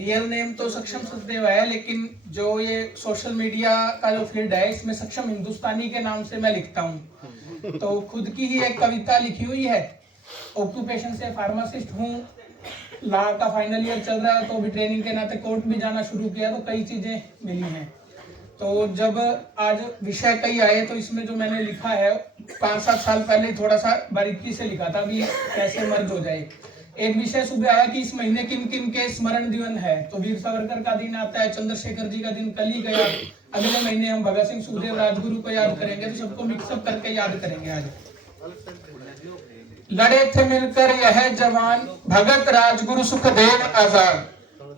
Real name तो सक्षम सुखदेव है, लेकिन जो ये सोशल मीडिया का जो फील्ड है इसमें सक्षम हिंदुस्तानी के नाम से मैं लिखता हूँ। तो खुद की ही एक कविता लिखी हुई है। ऑक्यूपेशन से फार्मासिस्ट हूँ, लॉ का फाइनल ईयर चल रहा है, तो अभी ट्रेनिंग के नाते कोर्ट भी जाना शुरू किया, तो कई चीजें मिली हैं। तो जब आज विषय कई आए तो इसमें जो मैंने लिखा है 5-7 साल पहले थोड़ा सा बारीकी से लिखा था भी कैसे मर्ज हो जाए। एक विषय सुबह आया कि इस महीने किन किन के स्मरण दिवस है, तो वीर सावरकर का दिन आता है, चंद्रशेखर जी का दिन कल ही गया, अगले महीने हम भगत सिंह, सुखदेव, राजगुरु को याद करेंगे, तो सबको मिक्सअप करके याद करेंगे। आज लड़े थे मिलकर यह जवान भगत राजगुरु सुखदेव आजाद,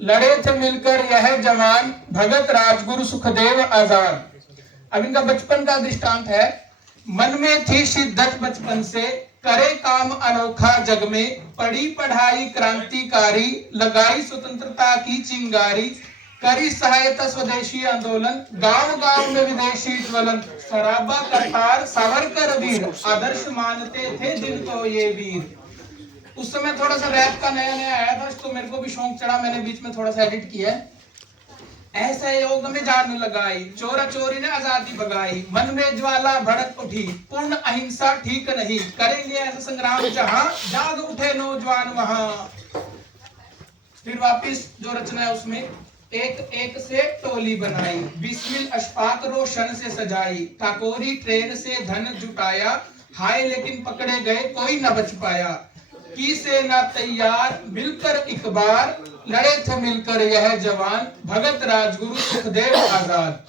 लड़े थे मिलकर यह जवान भगत राजगुरु सुखदेव आजाद। अब इनका बचपन का दृष्टांत है। मन में थी शिद्दत बचपन से, करे काम अनोखा जग में, पढ़ी पढ़ाई क्रांतिकारी, लगाई स्वतंत्रता की चिंगारी, करी सहायता स्वदेशी आंदोलन, गांव गांव में विदेशी ज्वलन, सराबा करतार सावरकर वीर, आदर्श मानते थे जिनको ये वीर। उस समय थोड़ा सा रैप का नया नया आया था, तो मेरे को भी शौक चढ़ा, मैंने बीच में थोड़ा सा एडिट किया है। ऐसे योग में जान लगाई, चोरा चोरी ने आजादी भगाई, मन में ज्वाला भड़क उठी, पूर्ण अहिंसा ठीक नहीं, करेंगे ऐसा संग्राम जहां जाग उठे नौजवान वहां। फिर वापिस जो रचना है उसमें एक एक से टोली बनाई, बिस्मिल अशफाक रोशन से सजाई, टाकोरी ट्रेन से धन जुटाया, हाय लेकिन पकड़े गए कोई न बच पाया, की सेना तैयार मिलकर एक बार, लड़े थे मिलकर यह जवान भगत राजगुरु सुखदेव आजाद।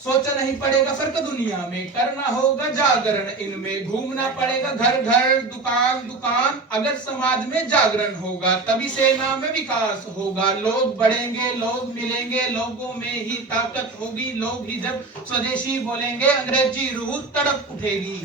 सोचा नहीं पड़ेगा फर्क दुनिया में, करना होगा जागरण इनमें, घूमना पड़ेगा घर घर दुकान दुकान, अगर समाज में जागरण होगा तभी सेना में विकास होगा, लोग बढ़ेंगे लोग मिलेंगे, लोगों में ही ताकत होगी, लोग ही जब स्वदेशी बोलेंगे अंग्रेजी रूह तड़प उठेगी।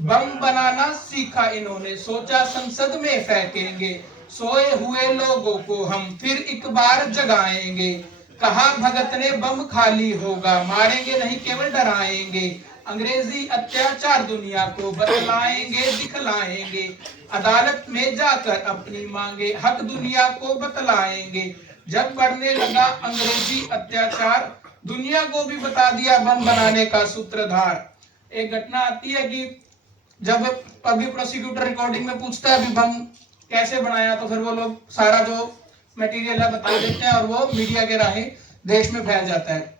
बम बनाना सीखा इन्होंने, सोचा संसद में फेंकेंगे, सोए हुए लोगों को हम फिर एक बार जगाएंगे, कहा भगत ने बम खाली होगा, मारेंगे नहीं केवल डराएंगे, अंग्रेजी अत्याचार दुनिया को बतलाएंगे दिखलाएंगे, अदालत में जाकर अपनी मांगे हक दुनिया को बतलाएंगे, जब बढ़ने लगा अंग्रेजी अत्याचार दुनिया को भी बता दिया बम बनाने का सूत्रधार। एक घटना आती है कि जब पब्लिक प्रोसिक्यूटर रिकॉर्डिंग में पूछता है अभी बम कैसे बनाया, तो फिर वो लोग सारा जो मटेरियल है बता देते हैं और वो मीडिया के राहें देश में फैल जाता है।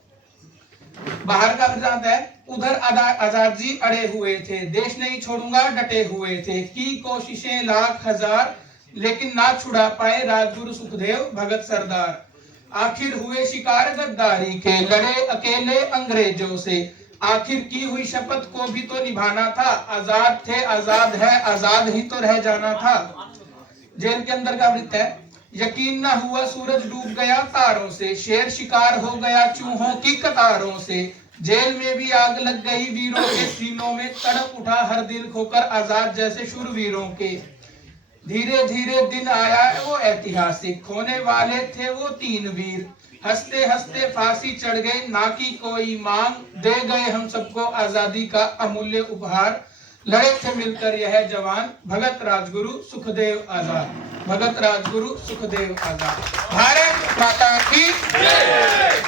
बाहर का वृत्तांत है, उधर आजाद जी अड़े हुए थे, देश नहीं छोड़ूंगा डटे हुए थे, की कोशिशें लाख हजार लेकिन ना छुड़ा पाए राजगुरु सुखदेव भगत सरदार, आखिर हुए शिकार गद्दारी के, लड़े अकेले अंग्रेजों से, आखिर की हुई शपथ को भी तो निभाना था, आजाद थे आजाद है आजाद ही तो रह जाना था। जेल के अंदर का वृत्त है, यकीन न हुआ सूरज डूब गया तारों से, शेर शिकार हो गया चूहों की कतारों से, जेल में भी आग लग गई वीरों के सीनों में, तड़प उठा हर दिल खोकर आजाद जैसे शूरवीरों के, धीरे धीरे दिन आया है वो ऐतिहासिक, खोने वाले थे वो 3 वीर, हंसते हंसते फांसी चढ़ गए ना की कोई मांग, दे गए हम सबको आजादी का अमूल्य उपहार, लड़े थे मिलकर यह जवान भगत राजगुरु सुखदेव आजाद, भगत राजगुरु सुखदेव आजाद। भारत माता की जय।